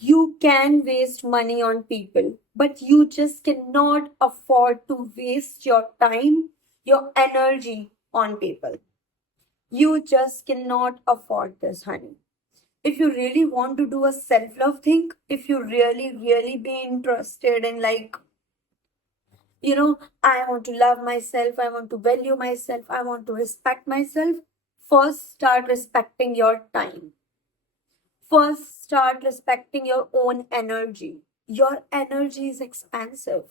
You can waste money on people, but you just cannot afford to waste your time, your energy on people. You just cannot afford this, honey. If you really want to do a self love thing, if you really be interested in, like, I want to love myself, I want to value myself, I want to respect myself, first start respecting your time. First start respecting your own energy. Your energy is expensive.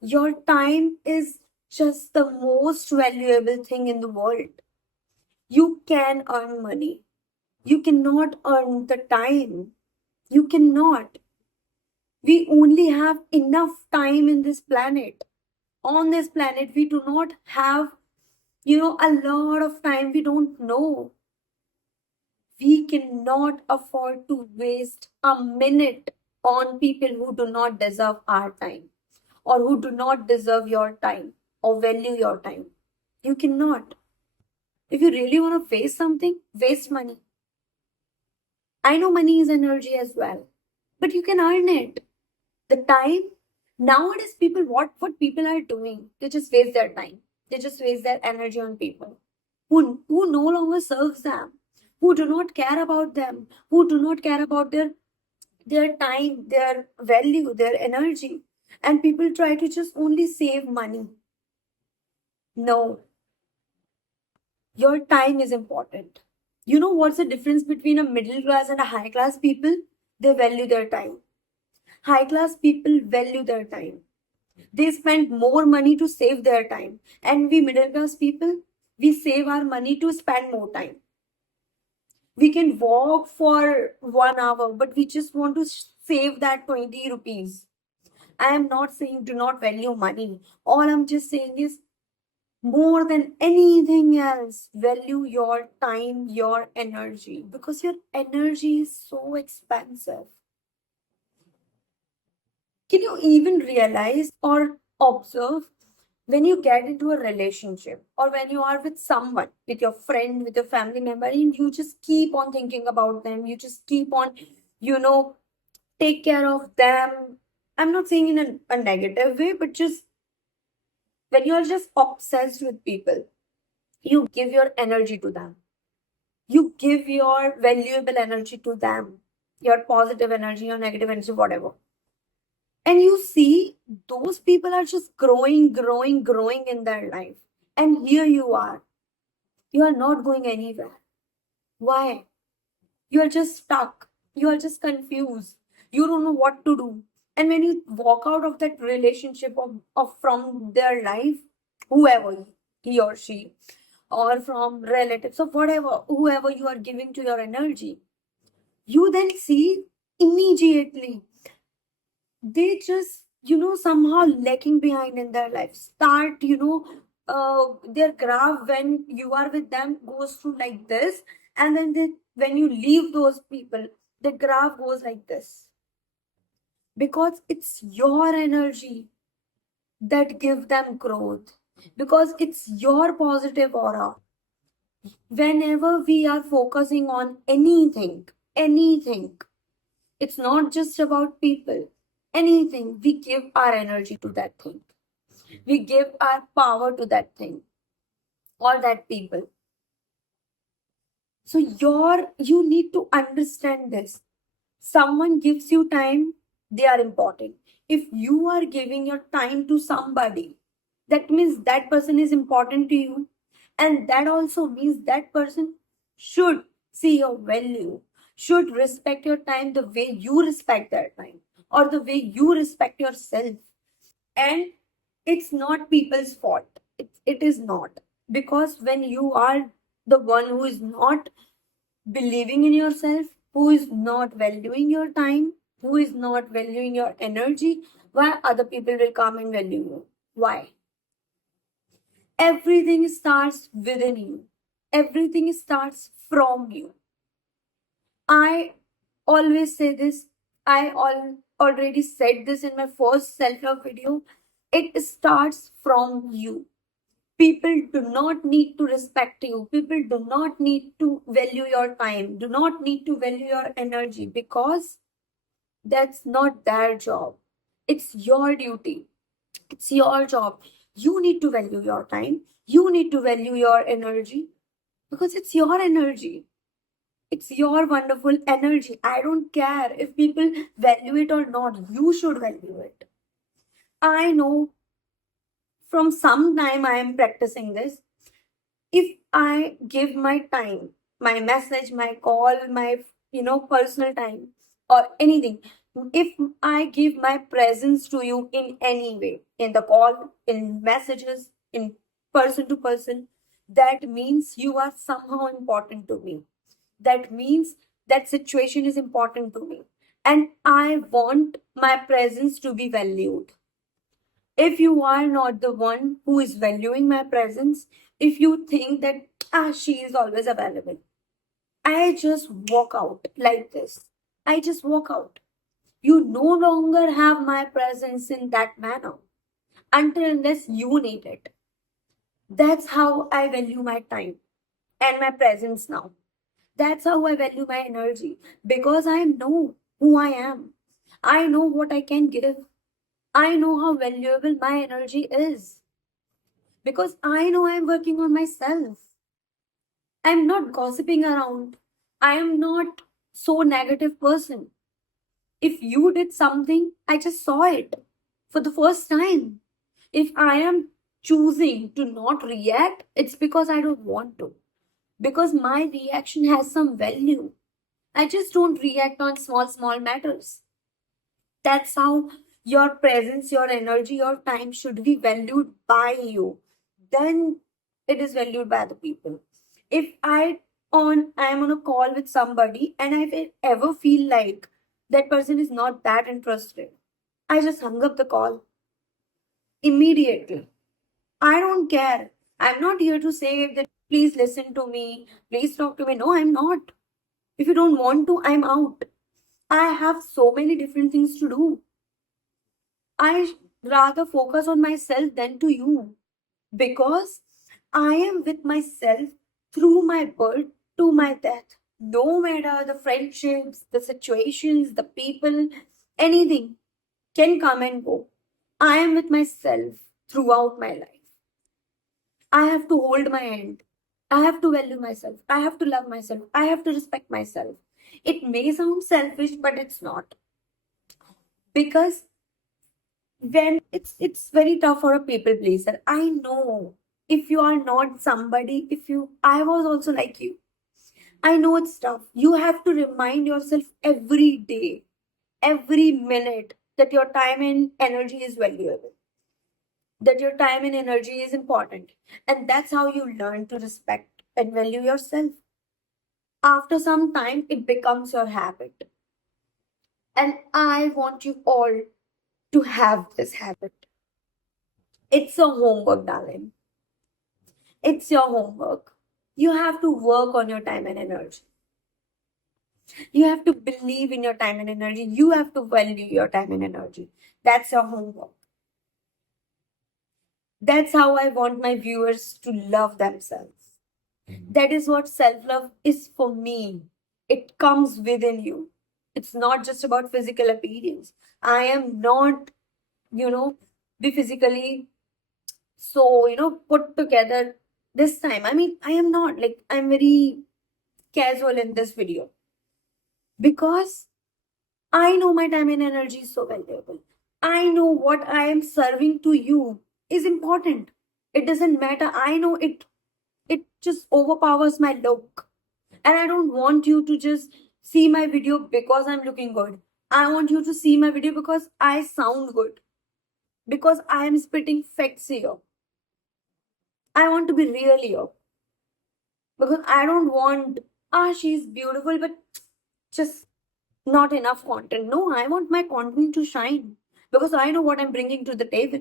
Your time is just the most valuable thing in the world. You can earn money. You cannot earn the time. You cannot. We only have enough time in this planet. On this planet, we do not have, a lot of time. We don't know. We cannot afford to waste a minute on people who do not deserve our time or who do not deserve your time or value your time. You cannot. If you really want to waste something, waste money. I know money is energy as well, but you can earn it. The time, nowadays, people, what people are doing, they just waste their time. They just waste their energy on people who no longer serves them, who do not care about them, who do not care about their time, their value, their energy. And people try to just only save money. No, your time is important. You know what's the difference between a middle class and a high class people? They value their time. High class people value their time. They spend more money to save their time. And we middle class people, we save our money to spend more time. We can walk for 1 hour, but we just want to save that 20 rupees. I am not saying do not value money. All I'm just saying is, more than anything else, value your time, your energy, because your energy is so expensive. Can you even realize or observe when you get into a relationship or when you are with someone, with your friend, with your family member, and you just keep on thinking about them, you just keep on, you know, take care of them. I'm not saying in a negative way, but just when you're just obsessed with people, you give your energy to them. You give your valuable energy to them, your positive energy, your negative energy, whatever. And you see, those people are just growing in their life. And here you are. You are not going anywhere. Why? You are just stuck. You are just confused. You don't know what to do. And when you walk out of that relationship of from their life, whoever he or she, or from relatives or whatever, whoever you are giving to your energy, you then see immediately they just somehow lacking behind in their life, start their graph when you are with them goes through like this, and then when you leave those people, the graph goes like this, because it's your energy that give them growth, because it's your positive aura. Whenever we are focusing on anything, it's not just about people. Anything, we give our energy to that thing. We give our power to that thing or that people. So you need to understand this. Someone gives you time, they are important. If you are giving your time to somebody, that means that person is important to you. And that also means that person should see your value, should respect your time the way you respect their time, or the way you respect yourself. And it's not people's fault. It is not. Because when you are the one who is not believing in yourself, who is not valuing your time, who is not valuing your energy, why other people will come and value you? Why? Everything starts within you. Everything starts from you. I always say this. Already said this in my first self-love video. It starts from you. People do not need to respect you. People do not need to value your time. Do not need to value your energy, because That's not their job. It's your duty. It's your job. You need to value your time. You need to value your energy because it's your energy. It's your wonderful energy. I don't care if people value it or not. You should value it. I know from some time I am practicing this. If I give my time, my message, my call, my personal time or anything, if I give my presence to you in any way, in the call, in messages, in person to person, that means you are somehow important to me. That means that situation is important to me. And I want my presence to be valued. If you are not the one who is valuing my presence, if you think that she is always available, I just walk out like this. I just walk out. You no longer have my presence in that manner until unless you need it. That's how I value my time and my presence now. That's how I value my energy because I know who I am. I know what I can give. I know how valuable my energy is because I know I'm working on myself. I'm not gossiping around. I am not so negative person. If you did something, I just saw it for the first time. If I am choosing to not react, it's because I don't want to. Because my reaction has some value. I just don't react on small matters. That's how your presence, your energy, your time should be valued by you. Then it is valued by the people. If I'm on a call with somebody and ever feel like that person is not that interested, I just hung up the call immediately. I don't care. I'm not here to say that please listen to me, please talk to me. No, I'm not. If you don't want to, I'm out. I have so many different things to do. I rather focus on myself than to you because I am with myself through my birth to my death. No matter the friendships, the situations, the people, anything can come and go. I am with myself throughout my life. I have to hold my end. I have to value myself. I have to love myself. I have to respect myself. It may sound selfish, but it's not. Because when it's very tough for a people pleaser. I know if you are not somebody, if you I was also like you. I know it's tough. You have to remind yourself every day, every minute that your time and energy is valuable. That your time and energy is important. And that's how you learn to respect and value yourself. After some time, it becomes your habit. And I want you all to have this habit. It's a homework, darling. It's your homework. You have to work on your time and energy. You have to believe in your time and energy. You have to value your time and energy. That's your homework. That's how I want my viewers to love themselves. That is what self love is for me. It comes within you. It's not just about physical appearance. I am not, be physically so, put together this time. I mean, I am not like, I'm very casual in this video because I know my time and energy is so valuable. I know what I am serving to you is important. It doesn't matter. I know it just overpowers my look. And I don't want you to just see my video because I'm looking good. I want you to see my video because I sound good. Because I am spitting facts here. I want to be real here. Because I don't want, she's beautiful, but just not enough content. No, I want my content to shine because I know what I'm bringing to the table.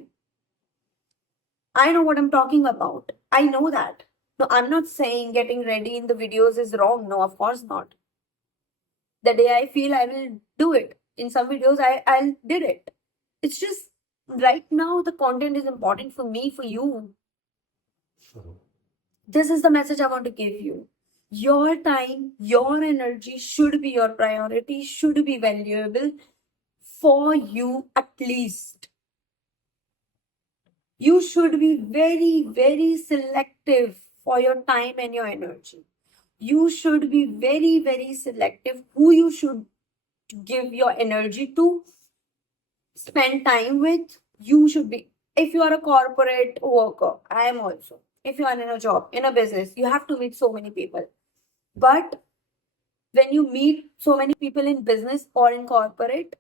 I know what I'm talking about. I know that. No, I'm not saying getting ready in the videos is wrong. No, of course not. The day I feel I will do it. In some videos, I'll did it. It's just right now the content is important for me, for you. This is the message I want to give you. Your time, your energy should be your priority, should be valuable. for you at least. You should be very, very selective for your time and your energy. You should be very, very selective who you should give your energy to, spend time with. You should be, if you are a corporate worker, I am also. If you are in a job, in a business, you have to meet so many people. But when you meet so many people in business or in corporate,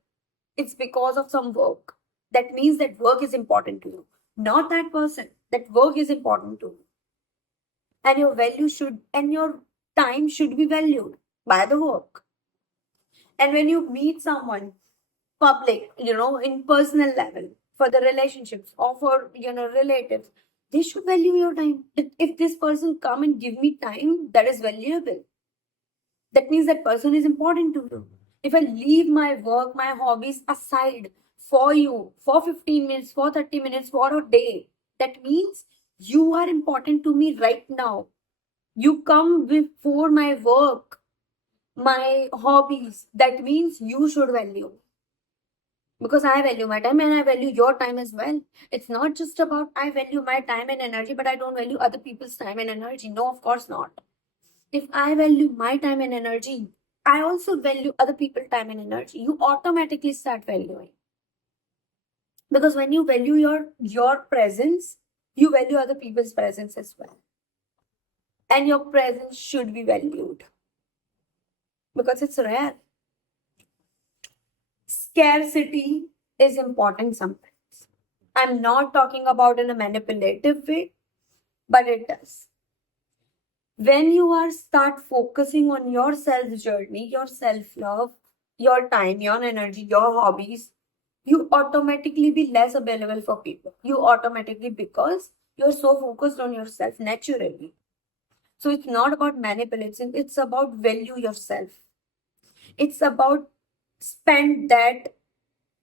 it's because of some work. That means that work is important to you, not that person. That work is important to you. And your value should, and your time should be valued by the work. And when you meet someone public, in personal level, for the relationships or for, relatives, they should value your time. If this person come and give me time, that is valuable. That means that person is important to you. If I leave my work, my hobbies aside for you for 15 minutes, for 30 minutes, for a day, that means you are important to me right now. You come before my work, my hobbies. That means you should value, because I value my time and I value your time as well. It's not just about I value my time and energy, but I don't value other people's time and energy. No, of course not. If I value my time and energy, I also value other people's time and energy. You automatically start valuing. Because when you value your presence, you value other people's presence as well. And your presence should be valued because it's rare. Scarcity is important sometimes. I'm not talking about in a manipulative way, but it does. When you are start focusing on your self journey, your self love, your time, your energy, your hobbies, you automatically be less available for people. You automatically, because you're so focused on yourself naturally. So it's not about manipulating, it's about value yourself. It's about spend that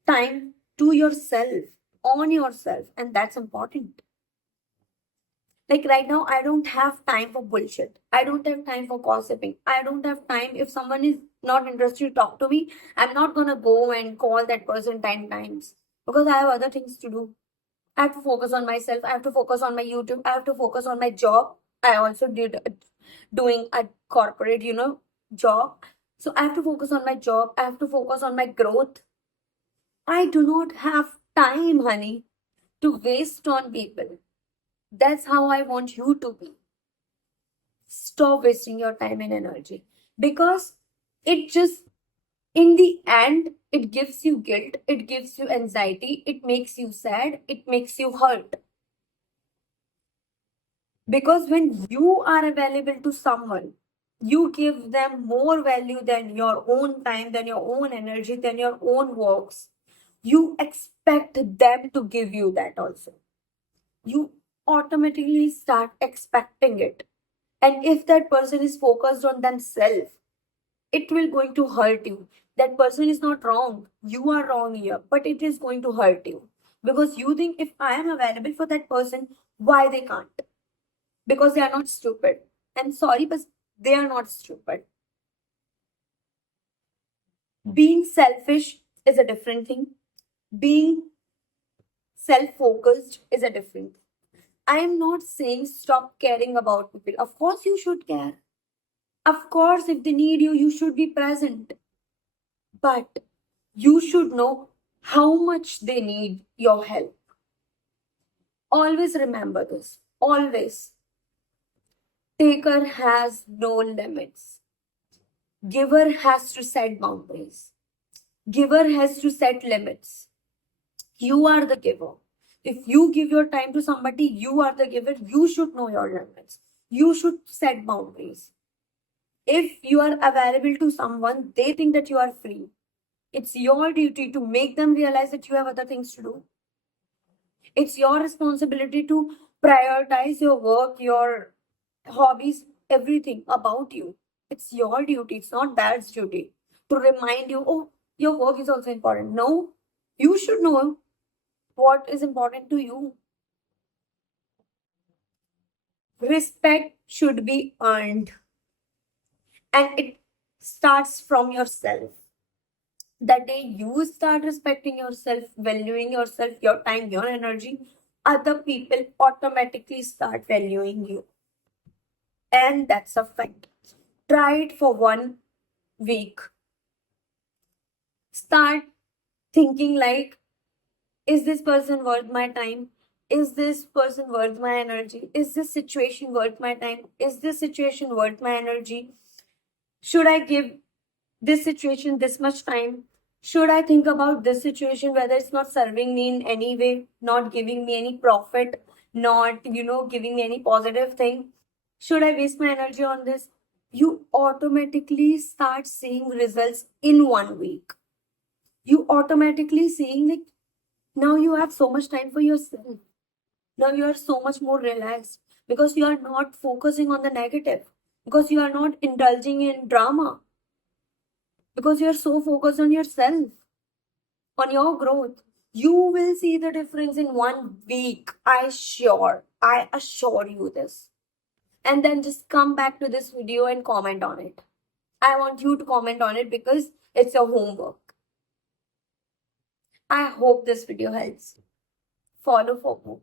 time to yourself, on yourself, and that's important. Like right now, I don't have time for bullshit. I don't have time for gossiping. I don't have time. If someone is not interested to talk to me, I'm not gonna go and call that person 10 times because I have other things to do. I have to focus on myself. I have to focus on my YouTube. I have to focus on my job. I also did doing a corporate, job. So I have to focus on my job. I have to focus on my growth. I do not have time, honey, to waste on people. That's how I want you to be. Stop wasting your time and energy, because it just, in the end, it gives you guilt, it gives you anxiety, it makes you sad, it makes you hurt. Because when you are available to someone, you give them more value than your own time, than your own energy, than your own works. You expect them to give you that also. You automatically start expecting it. And if that person is focused on themselves, it will going to hurt you. That person is not wrong. You are wrong here, but it is going to hurt you. Because you think if I am available for that person, why they can't? Because they are not stupid. I'm sorry, but they are not stupid. Being selfish is a different thing. Being self-focused is a different thing. I am not saying stop caring about people. Of course, you should care. Of course, if they need you, you should be present. But you should know how much they need your help. Always remember this. Always. Taker has no limits. Giver has to set boundaries. Giver has to set limits. You are the giver. If you give your time to somebody, you are the giver. You should know your limits. You should set boundaries. If you are available to someone, they think that you are free. It's your duty to make them realize that you have other things to do. It's your responsibility to prioritize your work, your hobbies, everything about you. It's your duty. It's not their duty to remind you, oh, your work is also important. No, you should know what is important to you. Respect should be earned, and it starts from yourself. The day you start respecting yourself, valuing yourself, your time, your energy, other people automatically start valuing you. And that's a fact. Try it for 1 week. Start thinking like, is this person worth my time? Is this person worth my energy? Is this situation worth my time? Is this situation worth my energy? Should I give this situation this much time? Should I think about this situation whether it's not serving me in any way, not giving me any profit, not, giving me any positive thing? Should I waste my energy on this? You automatically start seeing results in 1 week. You automatically seeing like, now you have so much time for yourself. Now you are so much more relaxed because you are not focusing on the negative, because you are not indulging in drama, because you are so focused on yourself, on your growth. You will see the difference in 1 week. I assure you this. And then just come back to this video and comment on it. I want you to comment on it because it's your homework. I hope this video helps. Follow for more.